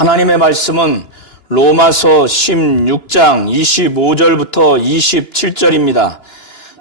하나님의 말씀은 로마서 16장 25절부터 27절입니다.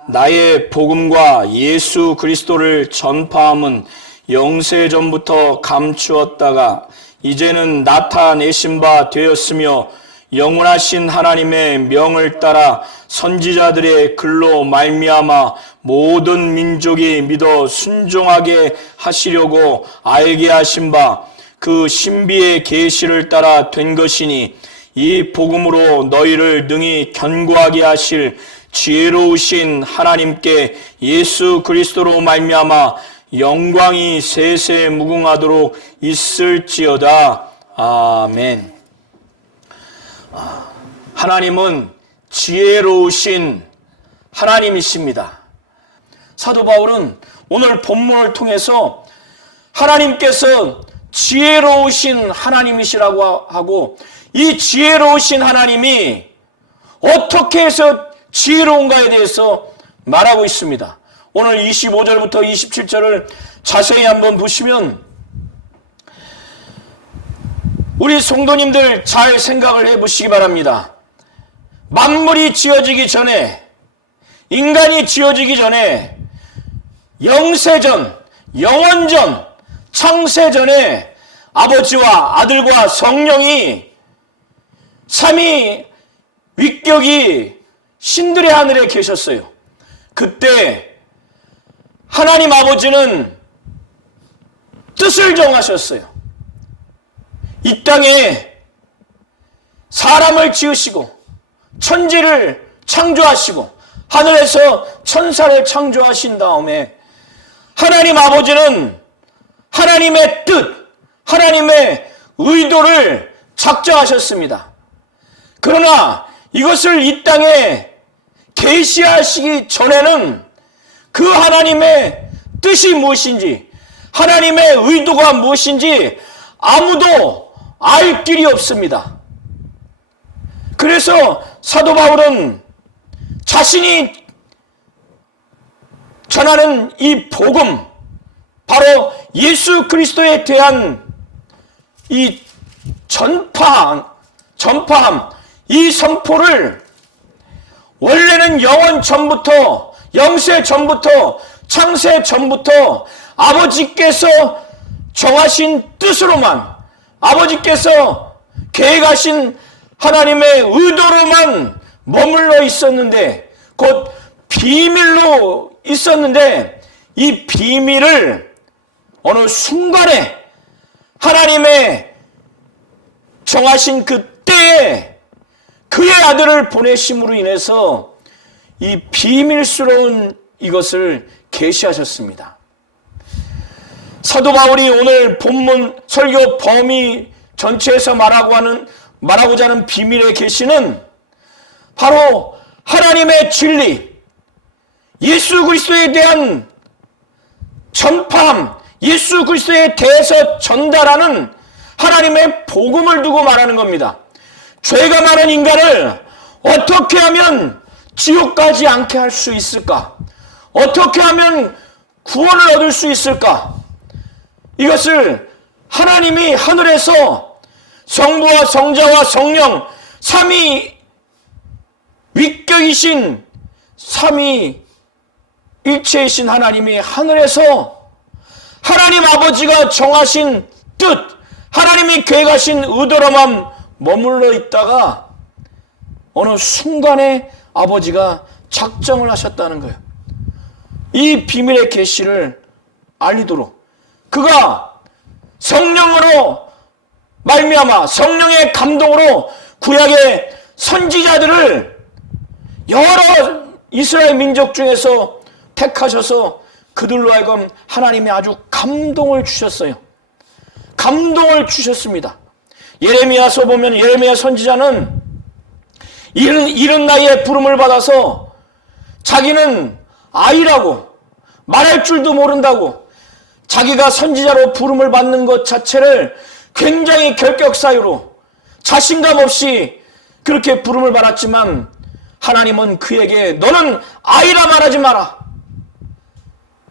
나의 복음과 예수 그리스도를 전파함은 영세전부터 감추었다가 이제는 나타내신 바 되었으며 영원하신 하나님의 명을 따라 선지자들의 글로 말미암아 모든 민족이 믿어 순종하게 하시려고 알게 하신 바 그 신비의 계시를 따라 된 것이니 이 복음으로 너희를 능히 견고하게 하실 지혜로우신 하나님께 예수 그리스도로 말미암아 영광이 세세 무궁하도록 있을지어다. 아멘. 하나님은 지혜로우신 하나님이십니다. 사도 바울은 오늘 본문을 통해서 하나님께서 지혜로우신 하나님이시라고 하고, 이 지혜로우신 하나님이 어떻게 해서 지혜로운가에 대해서 말하고 있습니다. 오늘 25절부터 27절을 자세히 한번 보시면 우리 성도님들 잘 생각을 해보시기 바랍니다. 만물이 지어지기 전에, 인간이 지어지기 전에, 영세전, 영원전, 창세전에 아버지와 아들과 성령이 삼위 위격이 신들의 하늘에 계셨어요. 그때 하나님 아버지는 뜻을 정하셨어요. 이 땅에 사람을 지으시고 천지를 창조하시고 하늘에서 천사를 창조하신 다음에 하나님 아버지는 하나님의 뜻, 하나님의 의도를 작정하셨습니다. 그러나 이것을 이 땅에 계시하시기 전에는 그 하나님의 뜻이 무엇인지, 하나님의 의도가 무엇인지 아무도 알 길이 없습니다. 그래서 사도 바울은 자신이 전하는 이 복음, 바로 예수 그리스도에 대한 이 전파함, 이 선포를 원래는 영원 전부터, 영세 전부터, 창세 전부터 아버지께서 정하신 뜻으로만, 아버지께서 계획하신 하나님의 의도로만 머물러 있었는데, 곧 비밀로 있었는데, 이 비밀을 어느 순간에 하나님의 정하신 그 때에 그의 아들을 보내심으로 인해서 이 비밀스러운 이것을 계시하셨습니다. 사도 바울이 오늘 본문 설교 범위 전체에서 말하고자 하는 비밀의 계시는 바로 하나님의 진리, 예수 그리스도에 대한 전파함, 예수 그리스도에 대해서 전달하는 하나님의 복음을 두고 말하는 겁니다. 죄가 많은 인간을 어떻게 하면 지옥 가지 않게 할 수 있을까? 어떻게 하면 구원을 얻을 수 있을까? 이것을 하나님이 하늘에서 성부와 성자와 성령 삼위 위격이신 삼위 일체이신 하나님이 하늘에서 하나님 아버지가 정하신 뜻, 하나님이 계획하신 의도로만 머물러 있다가 어느 순간에 아버지가 작정을 하셨다는 거예요. 이 비밀의 계시를 알리도록 그가 성령으로 말미암아 성령의 감동으로 구약의 선지자들을 여러 이스라엘 민족 중에서 택하셔서 그들로 하여금 하나님이 아주 감동을 주셨어요. 감동을 주셨습니다. 예레미야서 보면 예레미야 선지자는 이른 나이에 부름을 받아서 자기는 아이라고 말할 줄도 모른다고 자기가 선지자로 부름을 받는 것 자체를 굉장히 결격사유로 자신감 없이 그렇게 부름을 받았지만 하나님은 그에게 너는 아이라 말하지 마라.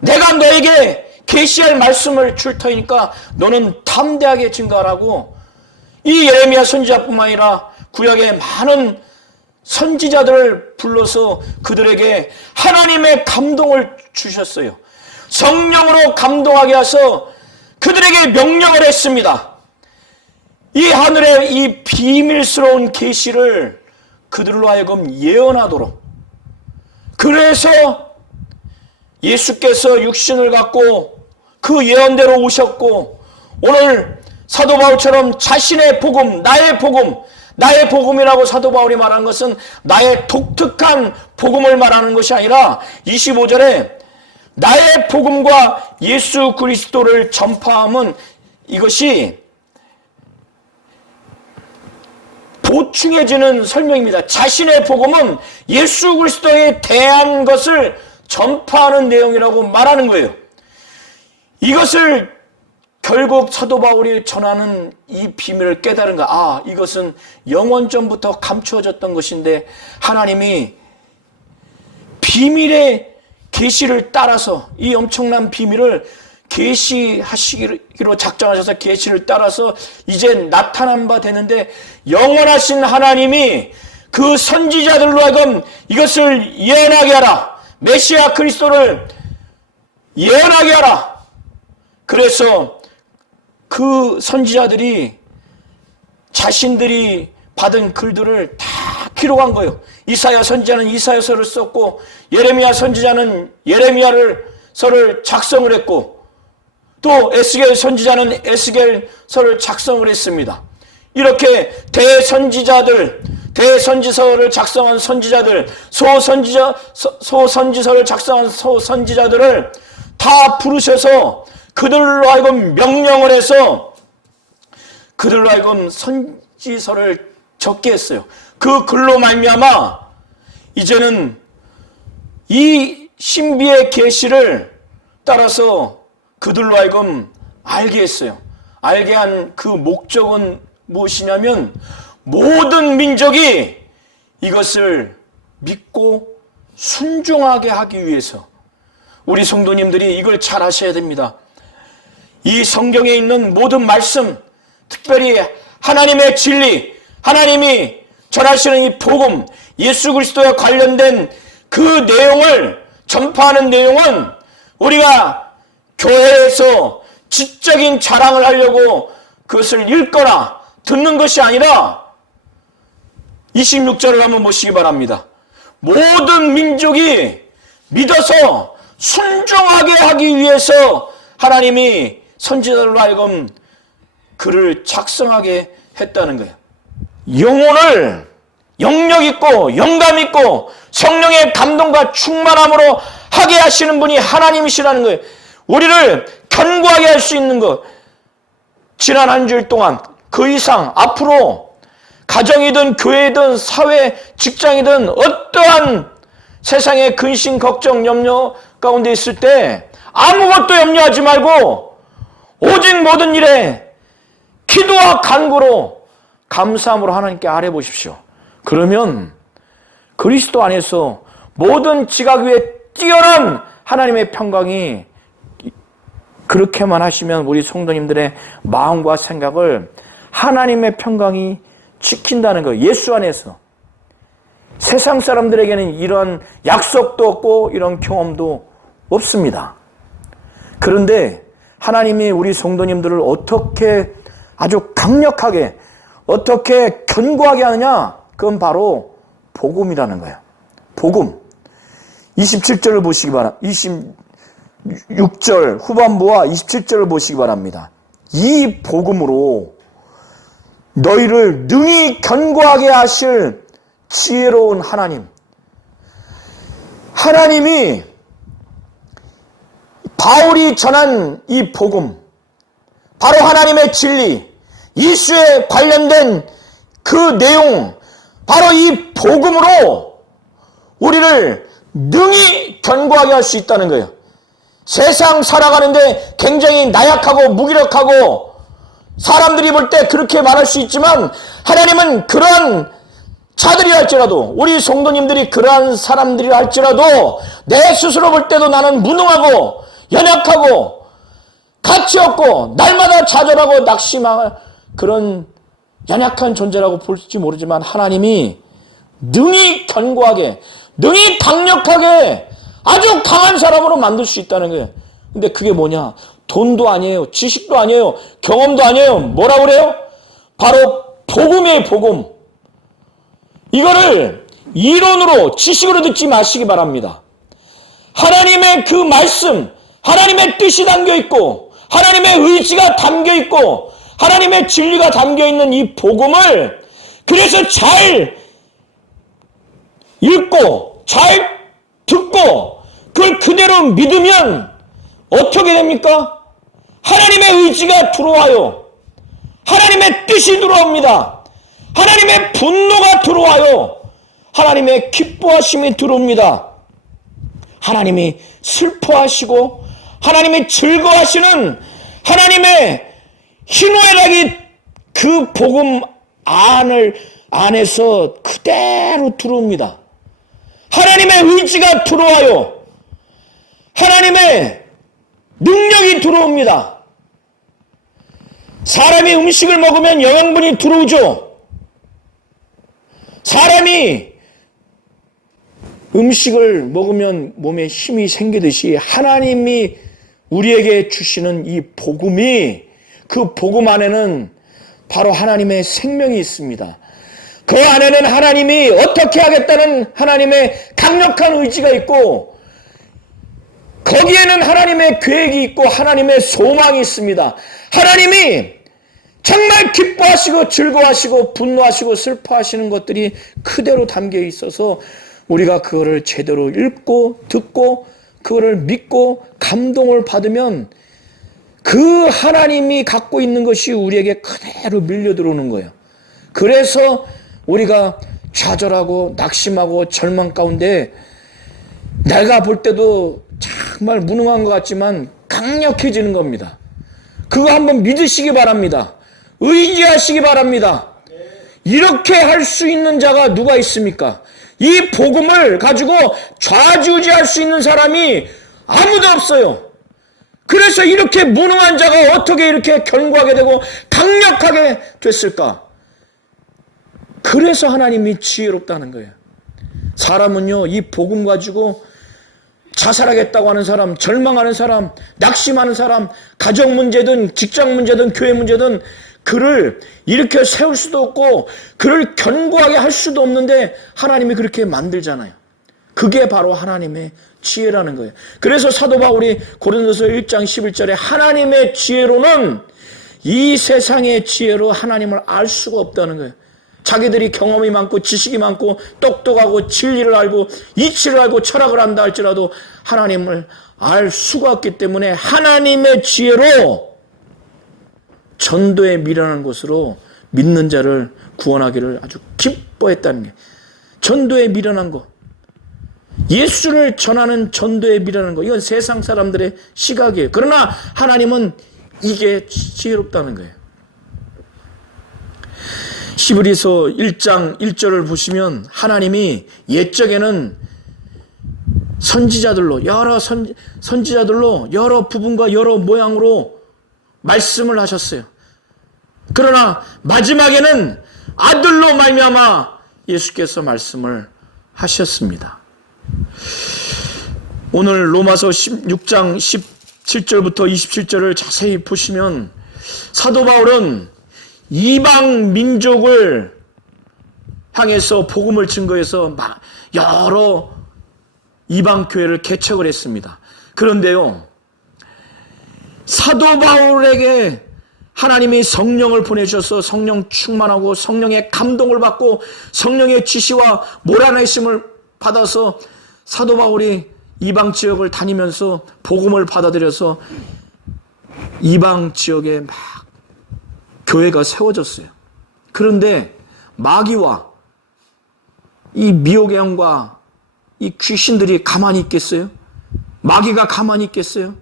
내가 너에게 계시할 말씀을 줄 터이니까 너는 담대하게 증거하라고 이 예레미야 선지자뿐만 아니라 구약의 많은 선지자들을 불러서 그들에게 하나님의 감동을 주셨어요. 성령으로 감동하게 하셔서 그들에게 명령을 했습니다. 이 하늘의 이 비밀스러운 계시를 그들로 하여금 예언하도록. 그래서 예수께서 육신을 갖고 그 예언대로 오셨고, 오늘 사도 바울처럼 자신의 복음, 나의 복음이라고 사도 바울이 말하는 것은 나의 독특한 복음을 말하는 것이 아니라 25절에 나의 복음과 예수 그리스도를 전파함은 이것이 보충해지는 설명입니다. 자신의 복음은 예수 그리스도에 대한 것을 전파하는 내용이라고 말하는 거예요. 이것을 결국 사도 바울이 전하는 이 비밀을 깨달은 거. 아, 이것은 영원전부터 감추어졌던 것인데 하나님이 비밀의 계시를 따라서 이 엄청난 비밀을 계시하시기로 작정하셔서 계시를 따라서 이제 나타난 바 되는데, 영원하신 하나님이 그 선지자들로 하여금 이것을 예언하게 하라. 메시아 그리스도를 예언하게 하라. 그래서 그 선지자들이 자신들이 받은 글들을 다 기록한 거예요. 이사야 선지자는 이사야서를 썼고, 예레미야 선지자는 예레미야서를 작성을 했고, 또 에스겔 선지자는 에스겔서를 작성을 했습니다. 이렇게 대선지서를 작성한 선지자들, 소선지서를 작성한 소선지자들을 다 부르셔서 그들로 하여금 명령을 해서 그들로 하여금 선지서를 적게 했어요. 그 글로 말미암아 이제는 이 신비의 계시를 따라서 그들로 하여금 알게 했어요. 알게 한 그 목적은 무엇이냐면, 모든 민족이 이것을 믿고 순종하게 하기 위해서. 우리 성도님들이 이걸 잘 아셔야 됩니다. 이 성경에 있는 모든 말씀, 특별히 하나님의 진리, 하나님이 전하시는 이 복음, 예수 그리스도에 관련된 그 내용을 전파하는 내용은 우리가 교회에서 지적인 자랑을 하려고 그것을 읽거나 듣는 것이 아니라 26절을 한번 보시기 바랍니다. 모든 민족이 믿어서 순종하게 하기 위해서 하나님이 선지자들로 하여금 글을 작성하게 했다는 거예요. 영혼을 영력 있고 영감 있고 성령의 감동과 충만함으로 하게 하시는 분이 하나님이시라는 거예요. 우리를 견고하게 할 수 있는 것, 지난 한 주일 동안 그 이상 앞으로 가정이든 교회든 사회, 직장이든 어떠한 세상의 근심, 걱정, 염려 가운데 있을 때 아무것도 염려하지 말고 오직 모든 일에 기도와 간구로 감사함으로 하나님께 아뢰보십시오. 그러면 그리스도 안에서 모든 지각 위에 뛰어난 하나님의 평강이, 그렇게만 하시면 우리 성도님들의 마음과 생각을 하나님의 평강이 지킨다는 거예요. 예수 안에서. 세상 사람들에게는 이런 약속도 없고 이런 경험도 없습니다. 그런데 하나님이 우리 성도님들을 어떻게 아주 강력하게, 어떻게 견고하게 하느냐? 그건 바로 복음이라는 거예요. 복음. 27절을 보시기 바랍니다. 26절 후반부와 27절을 보시기 바랍니다. 이 복음으로 너희를 능히 견고하게 하실 지혜로운 하나님. 하나님이 바울이 전한 이 복음, 바로 하나님의 진리, 예수에 관련된 그 내용, 바로 이 복음으로 우리를 능히 견고하게 할 수 있다는 거예요. 세상 살아가는데 굉장히 나약하고 무기력하고 사람들이 볼 때 그렇게 말할 수 있지만, 하나님은 그러한 자들이 할지라도, 우리 성도님들이 그러한 사람들이 할지라도 내 스스로 볼 때도 나는 무능하고 연약하고 가치 없고 날마다 좌절하고 낙심할 그런 연약한 존재라고 볼지 모르지만 하나님이 능히 견고하게, 능히 강력하게 아주 강한 사람으로 만들 수 있다는 거예요. 근데 그게 뭐냐? 돈도 아니에요. 지식도 아니에요. 경험도 아니에요. 뭐라고 그래요? 바로 복음이에요, 복음. 이거를 이론으로, 지식으로 듣지 마시기 바랍니다. 하나님의 그 말씀, 하나님의 뜻이 담겨 있고, 하나님의 의지가 담겨 있고, 하나님의 진리가 담겨 있는 이 복음을 그래서 잘 읽고, 잘 듣고, 그걸 그대로 믿으면 어떻게 됩니까? 하나님의 의지가 들어와요. 하나님의 뜻이 들어옵니다. 하나님의 분노가 들어와요. 하나님의 기뻐하심이 들어옵니다. 하나님이 슬퍼하시고 하나님이 즐거워하시는 하나님의 희노애락이 그 복음 안에서 그대로 들어옵니다. 하나님의 의지가 들어와요. 하나님의 능력이 들어옵니다. 사람이 음식을 먹으면 영양분이 들어오죠. 사람이 음식을 먹으면 몸에 힘이 생기듯이 하나님이 우리에게 주시는 이 복음이, 그 복음 안에는 바로 하나님의 생명이 있습니다. 그 안에는 하나님이 어떻게 하겠다는 하나님의 강력한 의지가 있고, 거기에는 하나님의 계획이 있고 하나님의 소망이 있습니다. 하나님이 정말 기뻐하시고 즐거워하시고 분노하시고 슬퍼하시는 것들이 그대로 담겨 있어서 우리가 그거를 제대로 읽고 듣고 그거를 믿고 감동을 받으면 그 하나님이 갖고 있는 것이 우리에게 그대로 밀려 들어오는 거예요. 그래서 우리가 좌절하고 낙심하고 절망 가운데 내가 볼 때도 정말 무능한 것 같지만 강력해지는 겁니다. 그거 한번 믿으시기 바랍니다. 의지하시기 바랍니다. 이렇게 할 수 있는 자가 누가 있습니까? 이 복음을 가지고 좌지우지할 수 있는 사람이 아무도 없어요. 그래서 이렇게 무능한 자가 어떻게 이렇게 견고하게 되고 강력하게 됐을까? 그래서 하나님이 지혜롭다는 거예요. 사람은요, 이 복음 가지고 자살하겠다고 하는 사람, 절망하는 사람, 낙심하는 사람, 가정 문제든 직장 문제든 교회 문제든 그를 일으켜 세울 수도 없고 그를 견고하게 할 수도 없는데 하나님이 그렇게 만들잖아요. 그게 바로 하나님의 지혜라는 거예요. 그래서 사도 바울이 고린도서 1장 11절에 하나님의 지혜로는 이 세상의 지혜로 하나님을 알 수가 없다는 거예요. 자기들이 경험이 많고 지식이 많고 똑똑하고 진리를 알고 이치를 알고 철학을 한다 할지라도 하나님을 알 수가 없기 때문에 하나님의 지혜로 전도에 미련한 것으로 믿는 자를 구원하기를 아주 기뻐했다는 게, 전도에 미련한 것, 예수를 전하는 전도에 미련한 것, 이건 세상 사람들의 시각이에요. 그러나 하나님은 이게 지혜롭다는 거예요. 히브리서 1장 1절을 보시면 하나님이 옛적에는 선지자들로 여러 선지자들로 여러 부분과 여러 모양으로 말씀을 하셨어요. 그러나 마지막에는 아들로 말미암아 예수께서 말씀을 하셨습니다. 오늘 로마서 16장 17절부터 27절을 자세히 보시면 사도 바울은 이방 민족을 향해서 복음을 증거해서 여러 이방 교회를 개척을 했습니다. 그런데요, 사도 바울에게 하나님이 성령을 보내셔서 성령 충만하고 성령의 감동을 받고 성령의 지시와 몰아내심을 받아서 사도 바울이 이방 지역을 다니면서 복음을 받아들여서 이방 지역에 막 교회가 세워졌어요. 그런데 마귀와 이 미혹의 영과 이 귀신들이 가만히 있겠어요? 마귀가 가만히 있겠어요?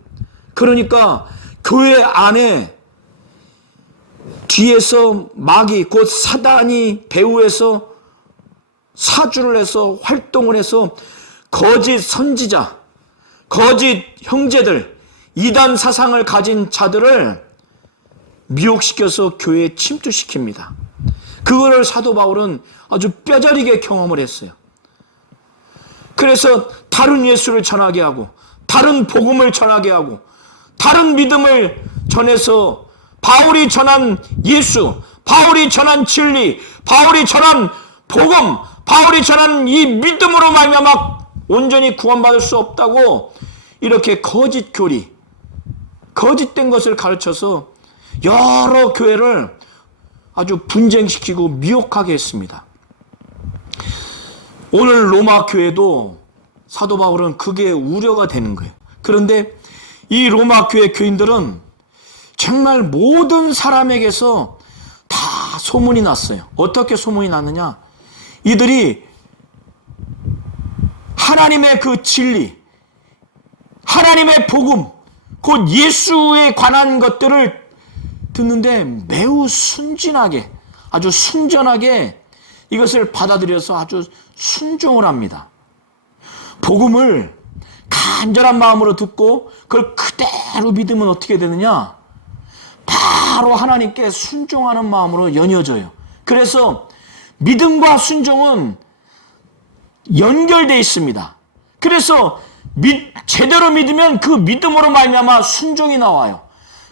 그러니까 교회 안에 뒤에서 마귀 곧 사단이 배후에서 사주를 해서 활동을 해서 거짓 선지자, 거짓 형제들, 이단 사상을 가진 자들을 미혹시켜서 교회에 침투시킵니다. 그거를 사도 바울은 아주 뼈저리게 경험을 했어요. 그래서 다른 예수를 전하게 하고 다른 복음을 전하게 하고 다른 믿음을 전해서 바울이 전한 예수, 바울이 전한 진리, 바울이 전한 복음, 바울이 전한 이 믿음으로 말미암아 온전히 구원받을 수 없다고 이렇게 거짓 교리, 거짓된 것을 가르쳐서 여러 교회를 아주 분쟁시키고 미혹하게 했습니다. 오늘 로마 교회도 사도 바울은 그게 우려가 되는 거예요. 그런데 이 로마 교회 교인들은 정말 모든 사람에게서 다 소문이 났어요. 어떻게 소문이 났느냐? 이들이 하나님의 그 진리, 하나님의 복음, 곧 예수에 관한 것들을 듣는데 매우 순진하게, 아주 순전하게 이것을 받아들여서 아주 순종을 합니다. 복음을 간절한 마음으로 듣고 그걸 그대로 믿으면 어떻게 되느냐? 바로 하나님께 순종하는 마음으로 연이어져요. 그래서 믿음과 순종은 연결되어 있습니다. 그래서 제대로 믿으면 그 믿음으로 말미암아 순종이 나와요.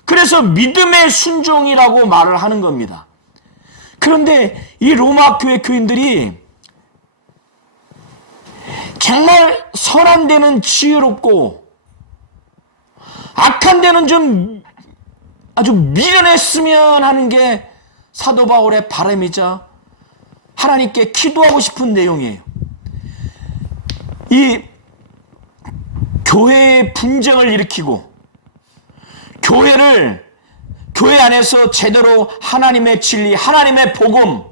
그래서 믿음의 순종이라고 말을 하는 겁니다. 그런데 이 로마 교회 교인들이 정말 선한 데는 지혜롭고 악한 데는 좀 아주 미련했으면 하는 게 사도 바울의 바람이자 하나님께 기도하고 싶은 내용이에요. 이 교회의 분쟁을 일으키고 교회 안에서 제대로 하나님의 진리, 하나님의 복음,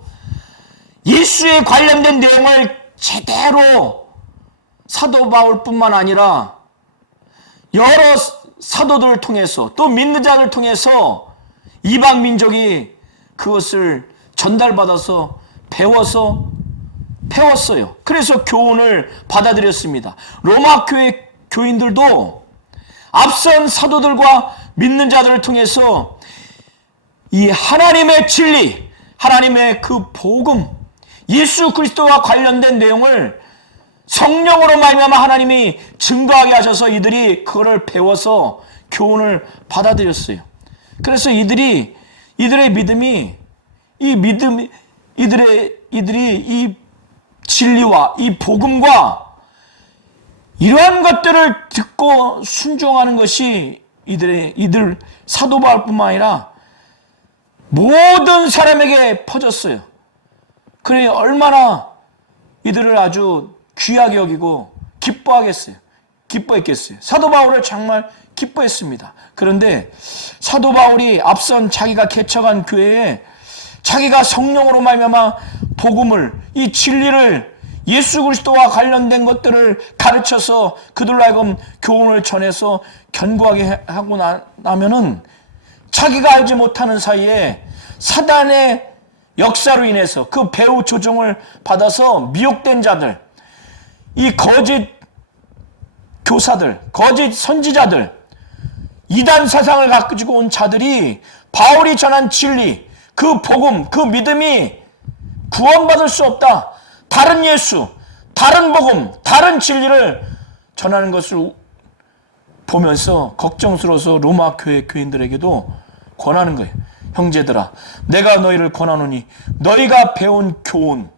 예수에 관련된 내용을 제대로 사도 바울뿐만 아니라 여러 사도들을 통해서 또 믿는 자를 통해서 이방 민족이 그것을 전달받아서 배웠어요. 그래서 교훈을 받아들였습니다. 로마 교회 교인들도 앞선 사도들과 믿는 자들을 통해서 이 하나님의 진리, 하나님의 그 복음, 예수 그리스도와 관련된 내용을 성령으로 말미암아 하나님이 증거하게 하셔서 이들이 그거를 배워서 교훈을 받아들였어요. 그래서 이들의 믿음이 이들이 이 진리와 이 복음과 이러한 것들을 듣고 순종하는 것이 이들 사도 바울뿐만 아니라 모든 사람에게 퍼졌어요. 그래 얼마나 이들을 아주 귀하게 여기고 기뻐했겠어요. 사도 바울을 정말 기뻐했습니다. 그런데 사도 바울이 앞선 자기가 개척한 교회에 자기가 성령으로 말미암아 복음을, 이 진리를, 예수 그리스도와 관련된 것들을 가르쳐서 그들로 하여금 교훈을 전해서 견고하게 하고 나면은 자기가 알지 못하는 사이에 사단의 역사로 인해서 그 배후 조종을 받아서 미혹된 자들, 이 거짓 교사들, 거짓 선지자들, 이단 사상을 가지고 온 자들이 바울이 전한 진리, 그 복음, 그 믿음이 구원받을 수 없다. 다른 예수, 다른 복음, 다른 진리를 전하는 것을 보면서 걱정스러워서 로마 교회 교인들에게도 권하는 거예요. 형제들아, 내가 너희를 권하노니 너희가 배운 교훈,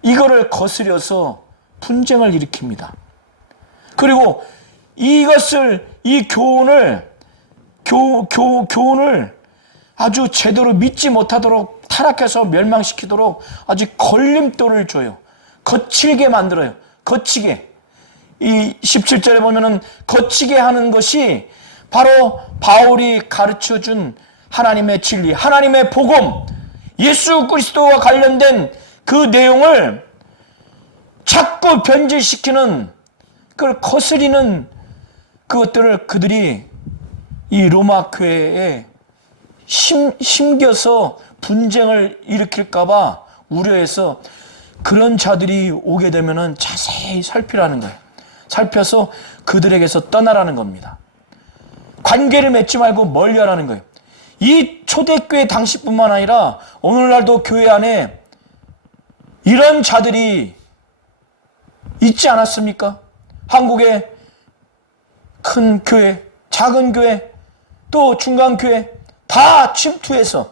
이거를 거스려서 분쟁을 일으킵니다. 그리고 이 교훈을 아주 제대로 믿지 못하도록 타락해서 멸망시키도록 아주 걸림돌을 줘요. 거칠게 만들어요. 거치게. 이 17절에 보면은 거치게 하는 것이 바로 바울이 가르쳐준 하나님의 진리, 하나님의 복음, 예수 그리스도와 관련된 그 내용을 자꾸 변질시키는, 그걸 거스리는 그것들을 그들이 이 로마 교회에 심겨서 분쟁을 일으킬까봐 우려해서 그런 자들이 오게 되면은 자세히 살피라는 거예요. 살펴서 그들에게서 떠나라는 겁니다. 관계를 맺지 말고 멀리 하라는 거예요. 이 초대교회 당시뿐만 아니라 오늘날도 교회 안에 이런 자들이 있지 않았습니까? 한국의 큰 교회, 작은 교회, 또 중간 교회 다 침투해서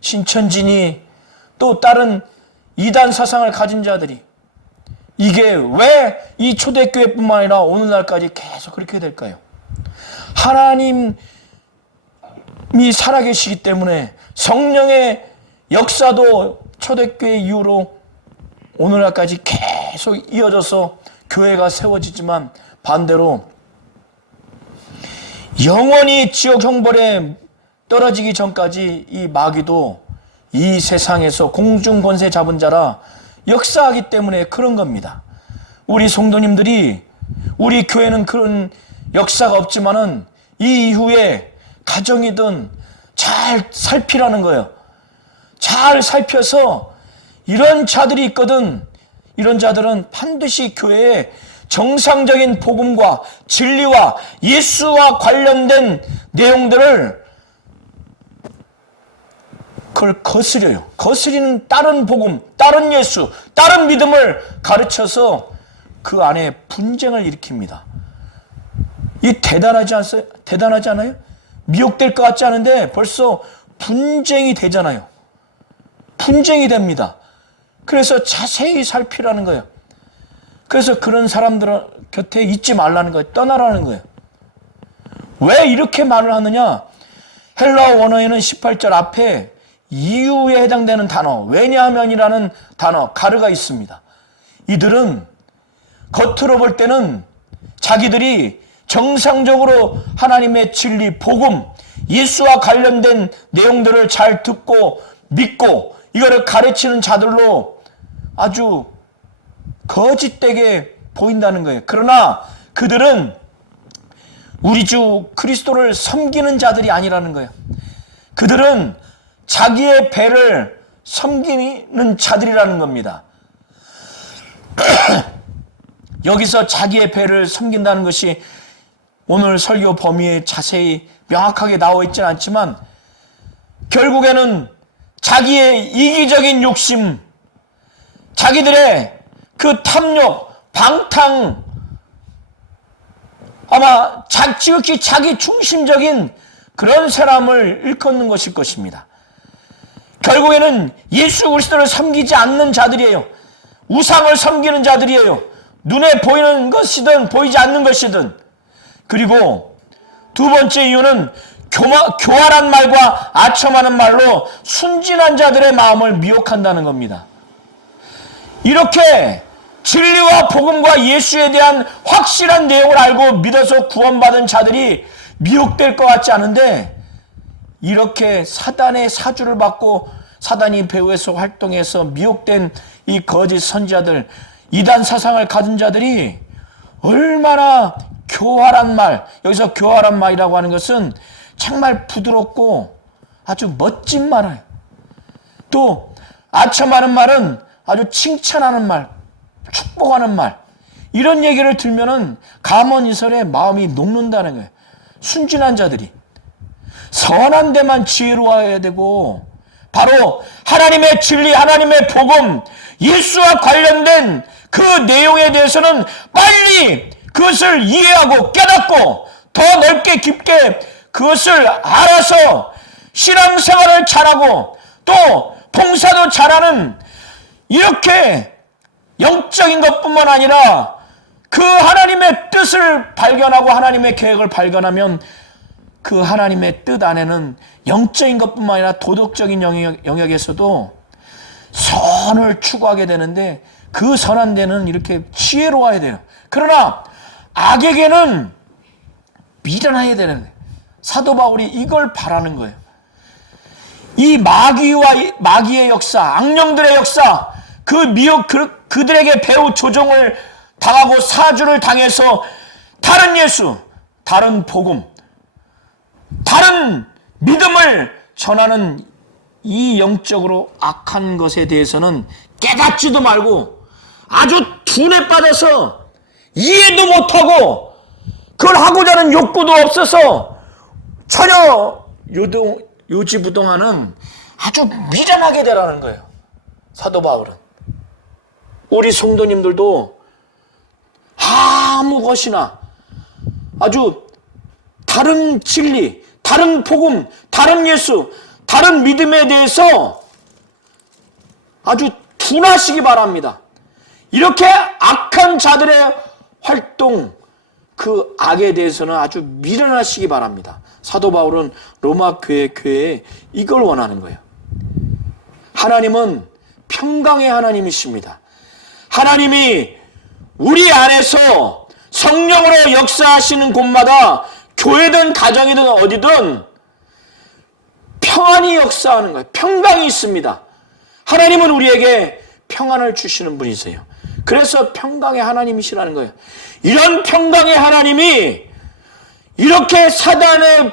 신천지니 또 다른 이단 사상을 가진 자들이, 이게 왜 이 초대교회뿐만 아니라 오늘날까지 계속 그렇게 될까요? 하나님이 살아계시기 때문에 성령의 역사도 초대교회 이후로 오늘날까지 계속 이어져서 교회가 세워지지만, 반대로 영원히 지옥 형벌에 떨어지기 전까지 이 마귀도 이 세상에서 공중 권세 잡은 자라 역사하기 때문에 그런 겁니다. 우리 성도님들이, 우리 교회는 그런 역사가 없지만은 이 이후에 가정이든 잘 살피라는 거예요. 잘 살펴서 이런 자들이 있거든. 이런 자들은 반드시 교회에 정상적인 복음과 진리와 예수와 관련된 내용들을 그걸 거스려요. 거스리는 다른 복음, 다른 예수, 다른 믿음을 가르쳐서 그 안에 분쟁을 일으킵니다. 이 대단하지 않아요? 미혹될 것 같지 않은데 벌써 분쟁이 되잖아요. 분쟁이 됩니다. 그래서 자세히 살피라는 거예요. 그래서 그런 사람들 곁에 있지 말라는 거예요. 떠나라는 거예요. 왜 이렇게 말을 하느냐? 헬라어 원어에는 18절 앞에 이유에 해당되는 단어, 왜냐하면이라는 단어, 가르가 있습니다. 이들은 겉으로 볼 때는 자기들이 정상적으로 하나님의 진리, 복음, 예수와 관련된 내용들을 잘 듣고 믿고 이거를 가르치는 자들로 아주 거짓되게 보인다는 거예요. 그러나 그들은 우리 주 그리스도를 섬기는 자들이 아니라는 거예요. 그들은 자기의 배를 섬기는 자들이라는 겁니다. 여기서 자기의 배를 섬긴다는 것이 오늘 설교 범위에 자세히 명확하게 나와 있지는 않지만, 결국에는 자기의 이기적인 욕심, 자기들의 그 탐욕, 방탕, 아마 지극히 자기 중심적인 그런 사람을 일컫는 것일 것입니다. 결국에는 예수 그리스도를 섬기지 않는 자들이에요. 우상을 섬기는 자들이에요. 눈에 보이는 것이든 보이지 않는 것이든. 그리고 두 번째 이유는 교활한 말과 아첨하는 말로 순진한 자들의 마음을 미혹한다는 겁니다. 이렇게 진리와 복음과 예수에 대한 확실한 내용을 알고 믿어서 구원받은 자들이 미혹될 것 같지 않은데, 이렇게 사단의 사주를 받고 사단이 배후에서 활동해서 미혹된 이 거짓 선지자들, 이단 사상을 가진 자들이 얼마나 교활한 말, 여기서 교활한 말이라고 하는 것은 정말 부드럽고 아주 멋진 말이에요. 또 아첨하는 말은 아주 칭찬하는 말, 축복하는 말, 이런 얘기를 들면은 감언이설에 마음이 녹는다는 거예요. 순진한 자들이 선한 데만 지혜로워야 되고, 바로 하나님의 진리, 하나님의 복음, 예수와 관련된 그 내용에 대해서는 빨리 그것을 이해하고 깨닫고 더 넓게 깊게 그것을 알아서 신앙생활을 잘하고 또 봉사도 잘하는, 이렇게 영적인 것뿐만 아니라 그 하나님의 뜻을 발견하고 하나님의 계획을 발견하면 그 하나님의 뜻 안에는 영적인 것뿐만 아니라 도덕적인 영역에서도 선을 추구하게 되는데, 그 선한 데는 이렇게 지혜로워야 돼요. 그러나 악에게는 미련해야 되는 거예요. 사도 바울이 이걸 바라는 거예요. 이 마귀의 역사, 악령들의 역사, 그 미혹, 그들에게 배후 조종을 당하고 사주를 당해서 다른 예수, 다른 복음, 다른 믿음을 전하는 이 영적으로 악한 것에 대해서는 깨닫지도 말고 아주 둔에 빠져서 이해도 못하고 그걸 하고자 하는 욕구도 없어서 전혀 요지부동하는 아주 미련하게 되라는 거예요. 사도 바울은. 우리 성도님들도 아무 것이나 아주 다른 진리, 다른 복음, 다른 예수, 다른 믿음에 대해서 아주 둔하시기 바랍니다. 이렇게 악한 자들의 활동, 그 악에 대해서는 아주 미련하시기 바랍니다. 사도 바울은 로마 교회에 이걸 원하는 거예요. 하나님은 평강의 하나님이십니다. 하나님이 우리 안에서 성령으로 역사하시는 곳마다 교회든 가정이든 어디든 평안이 역사하는 거예요. 평강이 있습니다. 하나님은 우리에게 평안을 주시는 분이세요. 그래서 평강의 하나님이시라는 거예요. 이런 평강의 하나님이 이렇게 사단의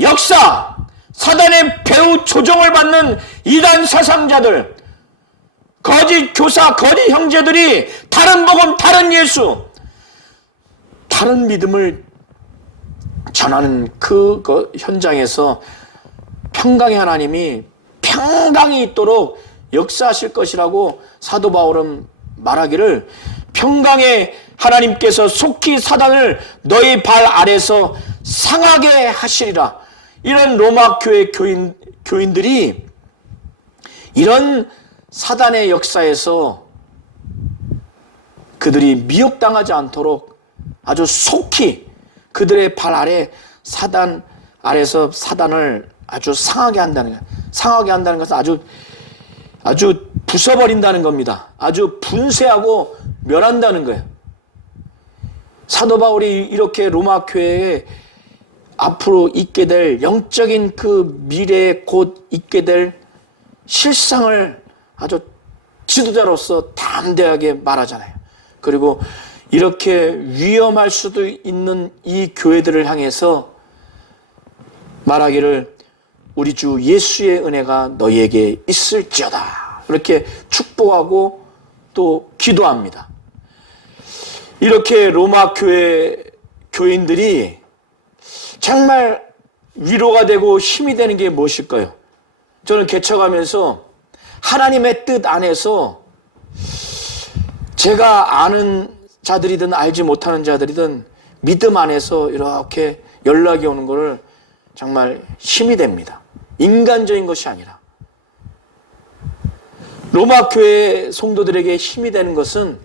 역사, 사단의 배후 조종을 받는 이단 사상자들, 거짓 교사, 거짓 형제들이 다른 복음, 다른 예수, 다른 믿음을 전하는 그 현장에서 평강의 하나님이 평강이 있도록 역사하실 것이라고 사도 바울은 말하기를, 평강의 하나님께서 속히 사단을 너희 발 아래서 상하게 하시리라. 이런 로마 교회 교인들이 이런 사단의 역사에서 그들이 미혹당하지 않도록 아주 속히 그들의 발 아래 사단 아래서 사단을 아주 상하게 한다는 거예요. 상하게 한다는 것은 아주 부숴버린다는 겁니다. 아주 분쇄하고 멸한다는 거예요. 사도 바울이 이렇게 로마 교회에 앞으로 있게 될 영적인 그 미래에 곧 있게 될 실상을 아주 지도자로서 담대하게 말하잖아요. 그리고 이렇게 위험할 수도 있는 이 교회들을 향해서 말하기를, 우리 주 예수의 은혜가 너희에게 있을지어다. 이렇게 축복하고 또 기도합니다. 이렇게 로마 교회 교인들이 정말 위로가 되고 힘이 되는 게 무엇일까요? 저는 개척하면서 하나님의 뜻 안에서 제가 아는 자들이든 알지 못하는 자들이든 믿음 안에서 이렇게 연락이 오는 것을 정말 힘이 됩니다. 인간적인 것이 아니라. 로마 교회 성도들에게 힘이 되는 것은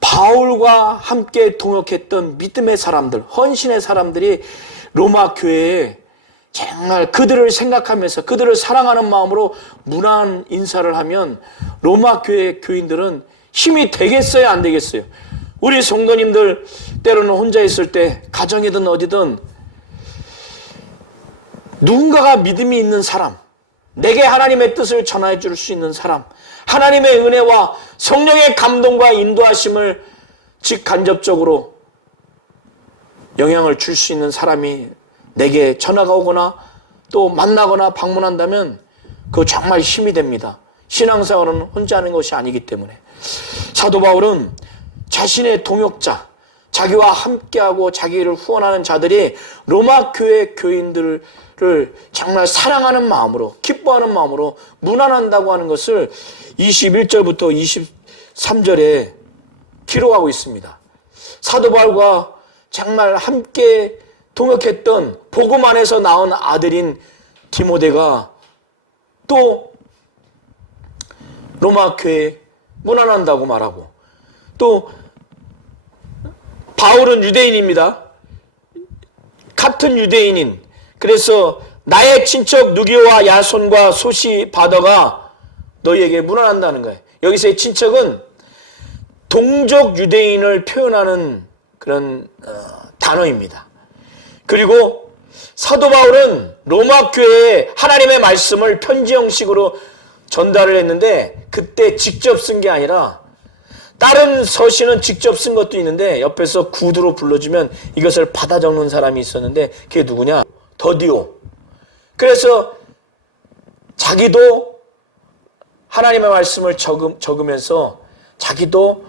바울과 함께 동역했던 믿음의 사람들, 헌신의 사람들이 로마 교회에 정말 그들을 생각하면서 그들을 사랑하는 마음으로 무난한 인사를 하면 로마 교회 교인들은 힘이 되겠어요, 안 되겠어요? 우리 성도님들 때로는 혼자 있을 때 가정이든 어디든 누군가가 믿음이 있는 사람, 내게 하나님의 뜻을 전해 줄 수 있는 사람, 하나님의 은혜와 성령의 감동과 인도하심을 직간접적으로 영향을 줄 수 있는 사람이 내게 전화가 오거나 또 만나거나 방문한다면 그거 정말 힘이 됩니다. 신앙생활은 혼자 하는 것이 아니기 때문에. 사도 바울은 자신의 동역자, 자기와 함께하고 자기를 후원하는 자들이 로마 교회 교인들을 정말 사랑하는 마음으로, 기뻐하는 마음으로 문안한다고 하는 것을 21절부터 23절에 기록하고 있습니다. 사도 바울과 정말 함께 동역했던 복음 안에서 나온 아들인 디모데가 또 로마 교회에 문안한다고 말하고, 또 바울은 유대인입니다. 같은 유대인인, 그래서 나의 친척 누기오와 야손과 소시바더가 너희에게 문안한다는 거예요. 여기서의 친척은 동족 유대인을 표현하는 그런 단어입니다. 그리고 사도 바울은 로마 교회에 하나님의 말씀을 편지 형식으로 전달을 했는데, 그때 직접 쓴 게 아니라 다른 서신은 직접 쓴 것도 있는데 옆에서 구두로 불러주면 이것을 받아 적는 사람이 있었는데, 그게 누구냐? 더디오. 그래서 자기도 하나님의 말씀을 적으면서 자기도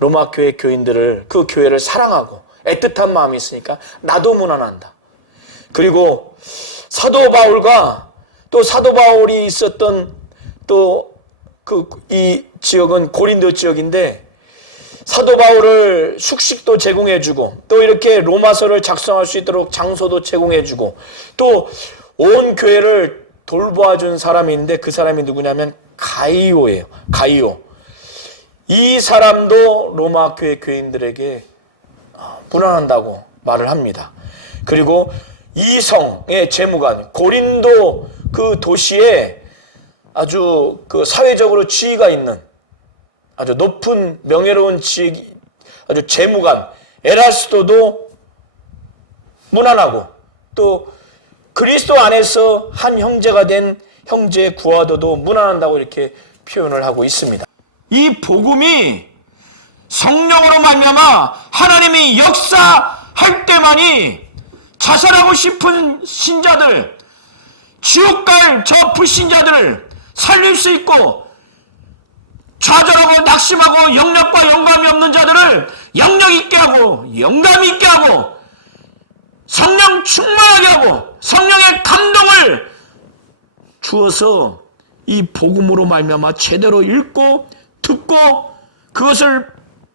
로마 교회 교인들을, 그 교회를 사랑하고 애틋한 마음이 있으니까 나도 문안한다. 그리고 사도 바울과 또 사도 바울이 있었던 또 이 지역은 고린도 지역인데 사도 바울을 숙식도 제공해주고 또 이렇게 로마서를 작성할 수 있도록 장소도 제공해주고 또 온 교회를 돌보아준 사람이 있는데 그 사람이 누구냐면 가이오예요. 가이오. 이 사람도 로마 교회 교인들에게 불안한다고 말을 합니다. 그리고 이 성의 재무관 고린도 그 도시에 아주 그 사회적으로 지위가 있는 아주 높은 명예로운 지위, 아주 재무관 에라스도도 무난하고 또 그리스도 안에서 한 형제가 된 형제 구하도도 무난한다고 이렇게 표현을 하고 있습니다. 이 복음이 성령으로 말미암아 하나님이 역사할 때만이 자살하고 싶은 신자들, 지옥 갈 저 불신자들을 살릴 수 있고 좌절하고 낙심하고 영력과 영감이 없는 자들을 영력 있게 하고 영감이 있게 하고 성령 충만하게 하고 성령의 감동을 주어서 이 복음으로 말미암아 제대로 읽고 듣고 그것을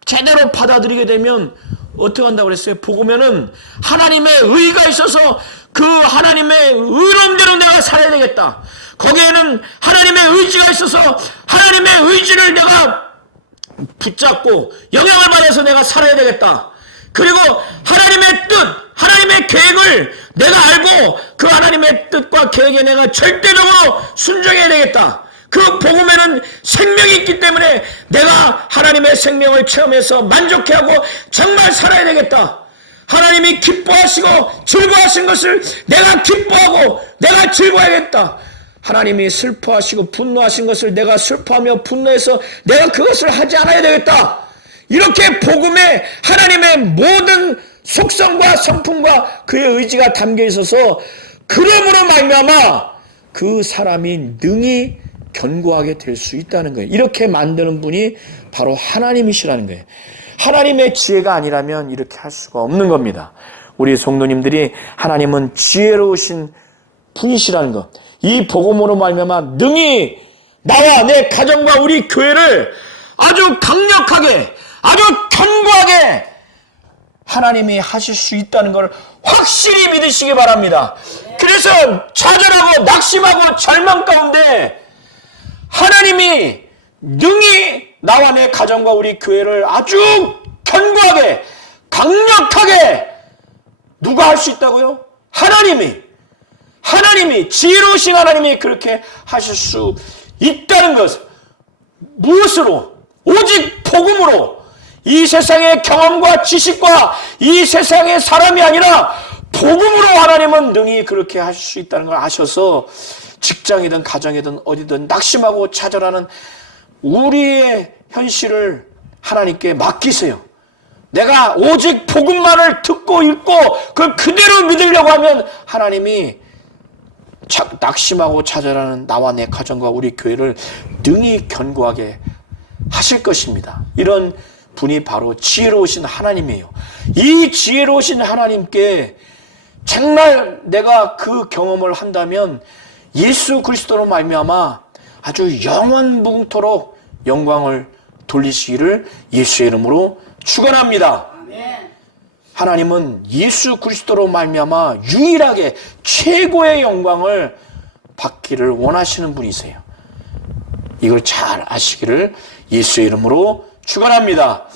제대로 받아들이게 되면 어떻게 한다고 그랬어요? 복음에는 하나님의 의가 있어서 그 하나님의 의로움대로 내가 살아야 되겠다. 거기에는 하나님의 의지가 있어서 하나님의 의지를 내가 붙잡고 영향을 받아서 내가 살아야 되겠다. 그리고 하나님의 뜻, 하나님의 계획을 내가 알고 그 하나님의 뜻과 계획에 내가 절대적으로 순종해야 되겠다. 그 복음에는 생명이 있기 때문에 내가 하나님의 생명을 체험해서 만족해하고 정말 살아야 되겠다. 하나님이 기뻐하시고 즐거워하신 것을 내가 기뻐하고 내가 즐거워야겠다. 하나님이 슬퍼하시고 분노하신 것을 내가 슬퍼하며 분노해서 내가 그것을 하지 않아야 되겠다. 이렇게 복음에 하나님의 모든 속성과 성품과 그의 의지가 담겨 있어서 그러므로 말미암아 그 사람이 능히 견고하게 될 수 있다는 거예요. 이렇게 만드는 분이 바로 하나님이시라는 거예요. 하나님의 지혜가 아니라면 이렇게 할 수가 없는 겁니다. 우리 성도님들이 하나님은 지혜로우신 분이시라는 것, 이 복음으로 말미암아 능히 나와 내 가정과 우리 교회를 아주 강력하게 아주 견고하게 하나님이 하실 수 있다는 걸 확실히 믿으시기 바랍니다. 그래서 좌절하고 낙심하고 절망 가운데 하나님이 능히 나와 내 가정과 우리 교회를 아주 견고하게 강력하게 누가 할 수 있다고요? 하나님이 지혜로우신 하나님이 그렇게 하실 수 있다는 것. 무엇으로? 오직 복음으로. 이 세상의 경험과 지식과 이 세상의 사람이 아니라 복음으로 하나님은 능히 그렇게 하실 수 있다는 걸 아셔서 직장이든 가정이든 어디든 낙심하고 좌절하는 우리의 현실을 하나님께 맡기세요. 내가 오직 복음만을 듣고 읽고 그걸 그대로 믿으려고 하면 하나님이 낙심하고 좌절하는 나와 내 가정과 우리 교회를 능히 견고하게 하실 것입니다. 이런 분이 바로 지혜로우신 하나님이에요. 이 지혜로우신 하나님께 정말 내가 그 경험을 한다면 예수 그리스도로 말미암아 아주 영원무궁토록 영광을 돌리시기를 예수의 이름으로 축원합니다. 하나님은 예수 그리스도로 말미암아 유일하게 최고의 영광을 받기를 원하시는 분이세요. 이걸 잘 아시기를 예수의 이름으로 축원합니다.